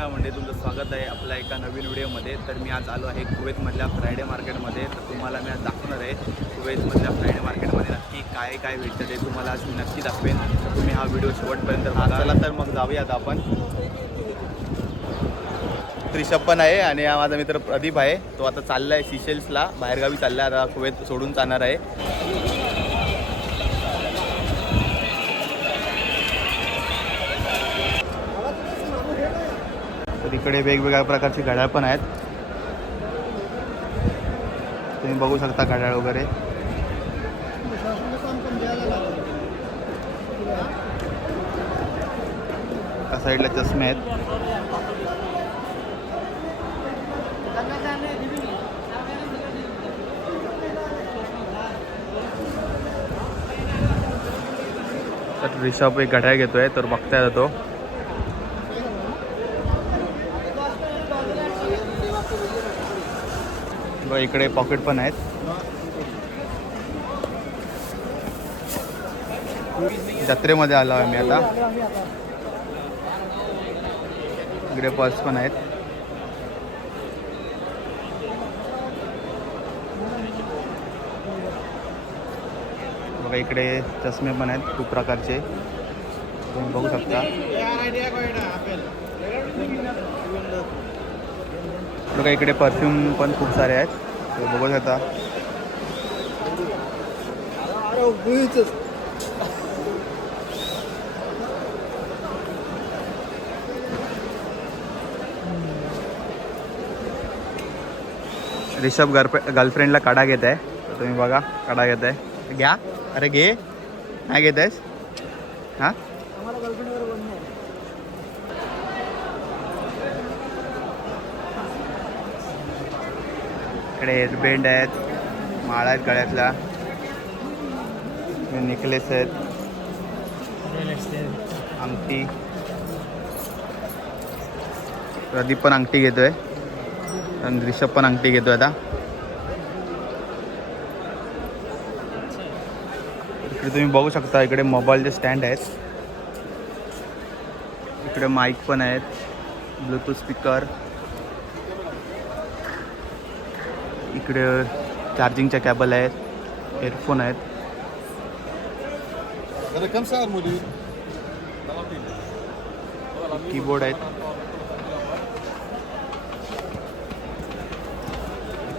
नमस्कार म्हणजे तुमचं स्वागत आहे आपल्या एका नवीन व्हिडिओमध्ये. तर मी आज आलो आहे कुवेतमधल्या फ्रायडे मार्केटमध्ये. तर तुम्हाला मी आज दाखवणार आहे कुवेतमधल्या फ्रायडे मार्केटमध्ये नक्की काय काय भेटतं ते तुम्हाला आज मी नक्की दाखवेन. तर तुम्ही हा व्हिडिओ शेवटपर्यंत बघा. चला तर मग जाऊयात आपण. ऋषभ पण आहे आणि हा माझा मित्र प्रदीप आहे. तो आता चालला आहे सिशेल्सला, बाहेरगावी चालला आहे. आता कुवेत सोडून जाणार आहे. तर इकडे वेगवेगळ्या प्रकारची घड्याळ पण आहेत. तुम्ही बघू शकता घड्याळ वगैरे. त्या साईडला चष्मे आहेत. तर ऋषभ एक घड्याळ घेतोय, तर बघता येतो. इकडे पॉकेट पण आहेत. जत्रेमध्ये आलो आहे मी आता. इकडे पर्स पण आहेत. बघा इकडे चष्मे पण आहेत खूप प्रकारचे, तुम्ही बघू शकता. बघा इकडे परफ्यूम पण खूप सारे आहेत, तुम्ही बघू शकता. ऋषभ गर्लफ्रेंडला काढा घेत आहे, तर तुम्ही बघा काढा घेत आहे. घ्या. अरे घे, नाही घेत आहेस? हां, इकडे हेअरबँड आहेत, माळा आहेत गळ्यातला, नेकलेस आहेत, अंगठी. प्रदीप पण अंगठी घेतोय आणि ऋषभ पण अंगठी घेतोय. आता इकडे तुम्ही बघू शकता, इकडे मोबाईलचे स्टँड आहेत. इकडे माईक पण आहेत, ब्लूटूथ स्पीकर. इकडे चार्जिंगच्या केबल आहेत, हेडफोन आहेत. कीबोर्ड आहेत.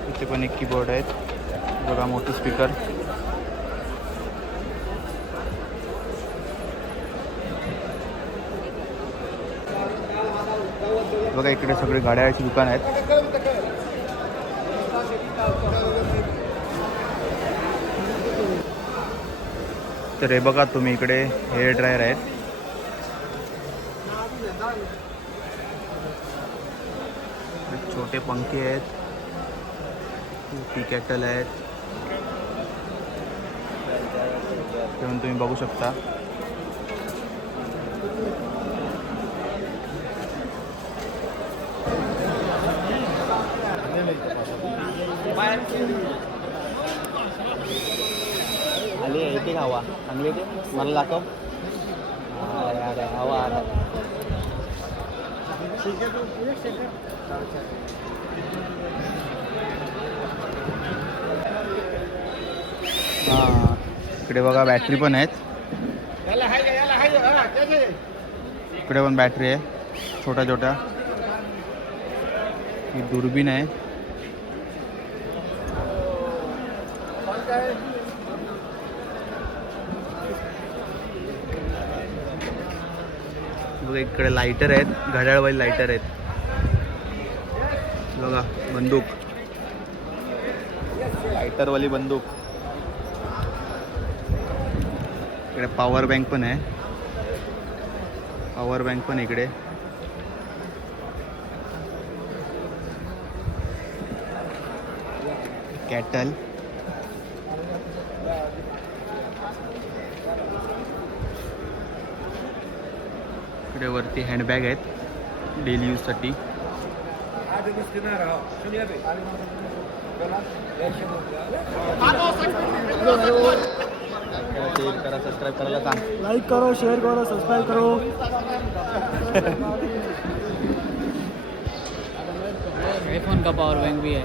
इथे पण एक कीबोर्ड आहेत. बघा मोठं स्पीकर. बघा इकडे सगळे गाड्याची दुकान आहेत. तर हे बघा तुम्ही, इकडे हेअर ड्रायर आहेत. छोटे पंखे आहेत, टी कॅटल आहेत, तेव्हा तुम्ही बघू शकता. आली येते हवा चांगली येते, मला दाखव. अरे हवा आला. हां, इकडे बघा बॅटरी पण आहेत. इकडे पण बॅटरी आहे छोट्या छोट्या. ही दुर्बीण आहे. बघा इकडे लायटर आहेत, घड्याळवाली लायटर आहेत. बघा बंदूक, लायटरवाली बंदूक. इकडे पॉवर बँक पण आहे, पॉवर बँक पण इकडे. कॅटल. इकडे वरती हँडबॅग आहेत डेली यूजसाठी. शेअर करा, सबस्क्राईब करायला सांग. लाईक करो, शेअर करो, सबस्क्राईब करो. आईफोन का पावर बैंक भी है।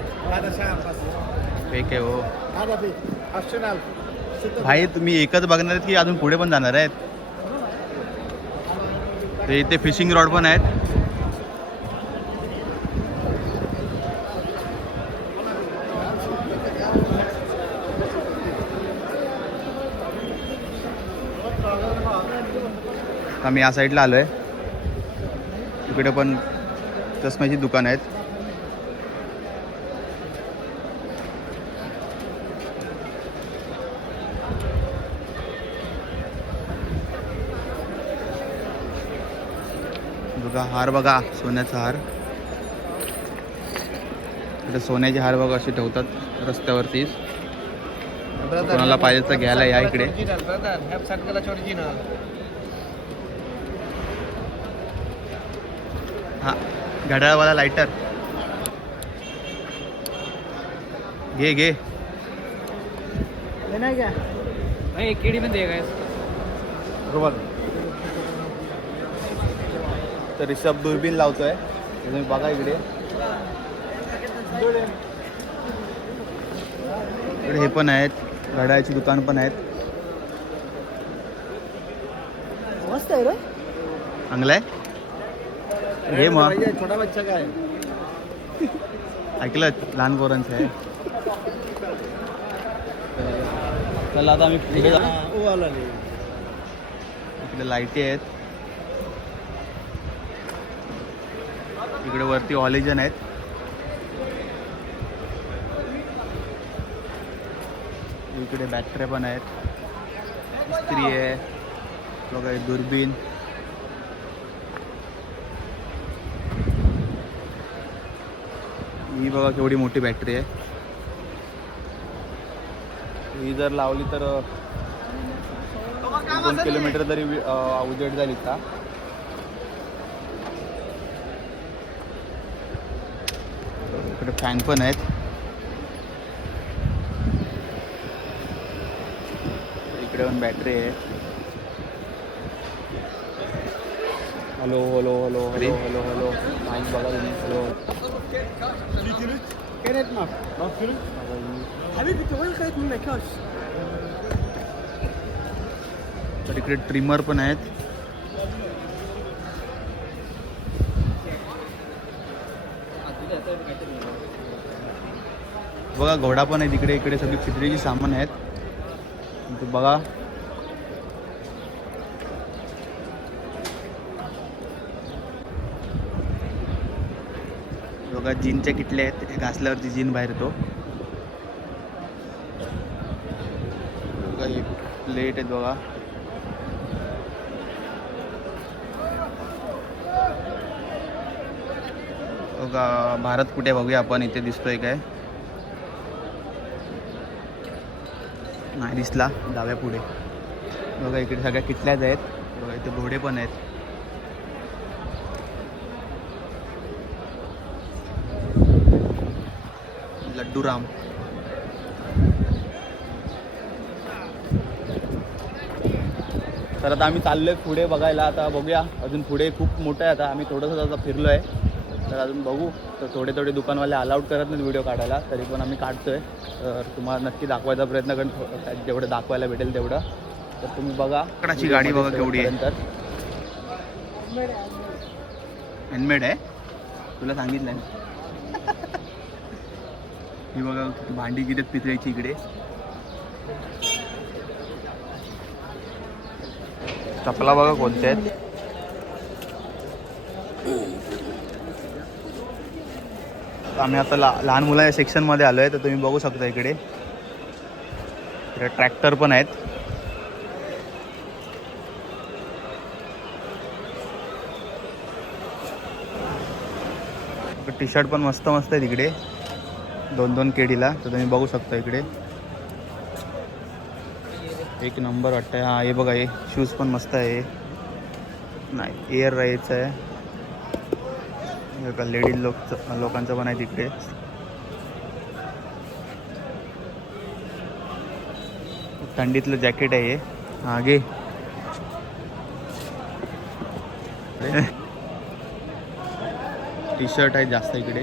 फेक आहे हो भाई. तुम्ही एकच बघणार आहेत की अजून पुढे पण जाणार आहेत? ते इथे फिशिंग रॉड पण आहेत. आम्ही या साईडला आलोय. इकडे पण चष्म्याची दुकान आहेत. बघा हार बघा, सोन्याचा हार. इथे सोन्याचे हार बघा असे ठेवतात रस्त्यावरतीच. कोणाला पाहिजे तर घ्यायला या इकडे. हा घड्याळवाला लाइटर घे घे. क्या भाई एक केडी में देगा तर रिषभ दुर्बीन लावतोय. तुम्ही बघा इकडे. इकडे हे पण आहेत, घड्याळाची दुकान पण आहेत. मस्त आहे रे. चांगलंय हे मग छोटा बच्चा काय ऐकलं लहान पोरांचं आहे. चला आता आम्ही पुढे जाऊ. इकडे लाईटी आहेत. इकडे वरती ऑलिजन आहेत. इकडे बॅटऱ्या पण आहेत. इस्त्री आहे बघा, दुर्बीन. ही बघा केवढी मोठी बॅटरी आहे. ही जर लावली तर 2 किलोमीटर तरी उजेड जाईल इथला. इकडे फॅन पण आहेत. इकडे पण बॅटरी आहे. Hello hello hello hello hello hello mike बघा तुम्ही. हॅलो तर इकडे ट्रिमर पण आहेत. बघा घोडा पण आहे तिकडे. इकडे सगळी फिटरीची सामान आहेत. बघा बघा जीनच्या किटल्या आहेत. हे घासल्यावरती जीन बाहेर येतो. बघा हे प्लेट आहेत बघा. बघा भारत कुठे बघूया आपण. इथे दिसतोय काय? नाही दिसला. डाव्या पुढे बघा इकडे सगळ्या किटल्याच आहेत. बघा इथे घोडे पण आहेत. लड्डूराम. तर आता आम्ही चाललोय पुढे बघायला. आता बघूया अजून पुढे खूप मोठं आहे. आता आम्ही थोडंसं आता फिरलो आहे. तर अजून बघू. तर थोडे थोडे दुकानवाले अलाउड करत नाहीत व्हिडिओ काढायला. तरी पण आम्ही काढतोय. तर तुम्हाला नक्की दाखवायचा प्रयत्न करून जेवढं दाखवायला भेटेल तेवढं. तर तुम्ही बघा. लाकडाची गाडी बघा केवढी आहे. नंतर हँडमेड आहे. तुला सांगितलं ही बघा भांडी किती पितळेची. इकडे चपला बघा कोणत्या आहेत. आम्ही आता लहान मुलांच्या सेक्शनमध्ये आलो आहे. तर तुम्ही बघू शकता इकडे ट्रॅक्टर पण आहेत. टी शर्ट पण मस्त मस्त आहे तिकडे. 2-2 केडीला. तर तुम्ही बघू शकता इकडे. एक नंबर वाटतं. हा हे बघा हे शूज पण मस्त आहे. नाही एअर राहायचं आहे. बघा लेडीज लोकांचं पण आहे तिकडे. थंडीतलं जॅकेट आहे हे. हा घे. टी शर्ट आहे जास्त इकडे.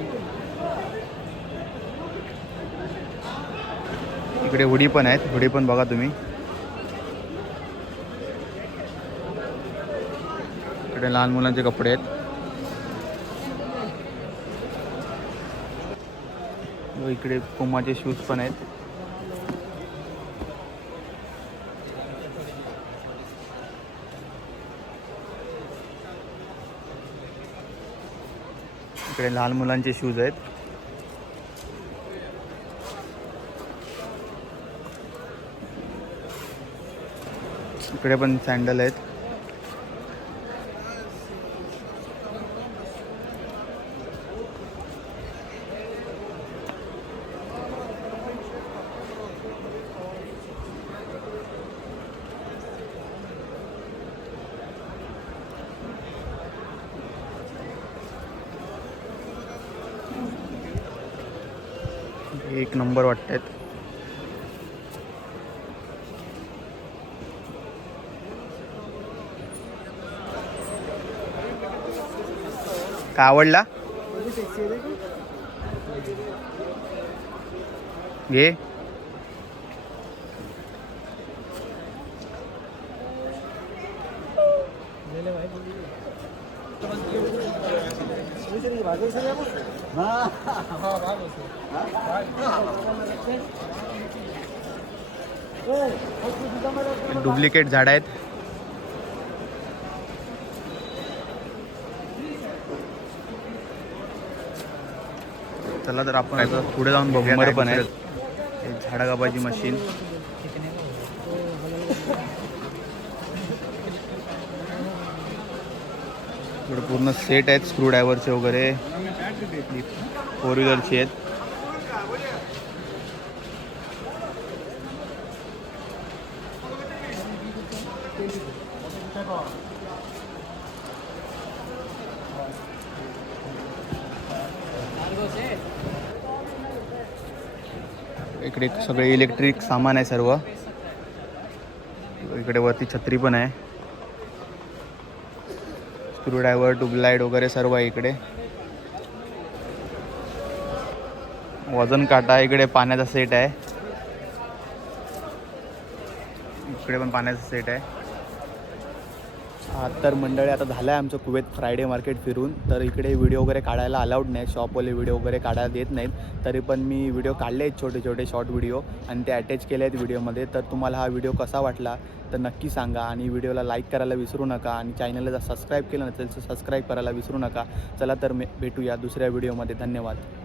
इकडे हुडी पण आहेत, हुडी पण बघा तुम्ही. इकडे लहान मुलांचे कपडे आहेत. इकडे पुमाचे शूज पण आहेत. इकडे लहान मुलांचे शूज आहेत. इकडे पण सँडल आहेत. एक नंबर वाटतात. काय आवडला घे. डुप्लिकेट झाड आहेत. चला तर आपण आता पुढे जाऊन बघूया. काय पण आहे झाडा कापायची मशीन. इकडे पूर्ण सेट आहेत स्क्रू ड्रायव्हरचे वगैरे. 4 व्हीलरचे आहेत. इकडे सगळे इलेक्ट्रिक सामान आहे सर्व. इकडे वरती छत्री पण आहे. स्क्रू ड्रायव्हर, ट्यूबलाईट वगैरे सर्व आहे इकडे. वजन काटा. इकडे पाण्याचा सेट आहे. इकडे पण पाण्याचा सेट आहे. तर मंडळी आता झालं आहे आमचं कुवेत फ्रायडे मार्केट फिरून. तर इकडे व्हिडिओ वगैरे काढायला अलाउड नाही, शॉपवाले व्हिडिओ वगैरे काढायला देत नाहीत. तरी पण मी व्हिडिओ काढले आहेत छोटे छोटे शॉर्ट व्हिडिओ आणि ते अटॅच केले आहेत व्हिडिओमध्ये. तर तुम्हाला हा व्हिडिओ कसा वाटला तर नक्की सांगा आणि व्हिडिओला लाईक करायला विसरू नका आणि चॅनलला जर सबस्क्राईब केलं नसेल तर सबस्क्राईब करायला विसरू नका. चला तर भेटूया दुसऱ्या व्हिडिओमध्ये. धन्यवाद.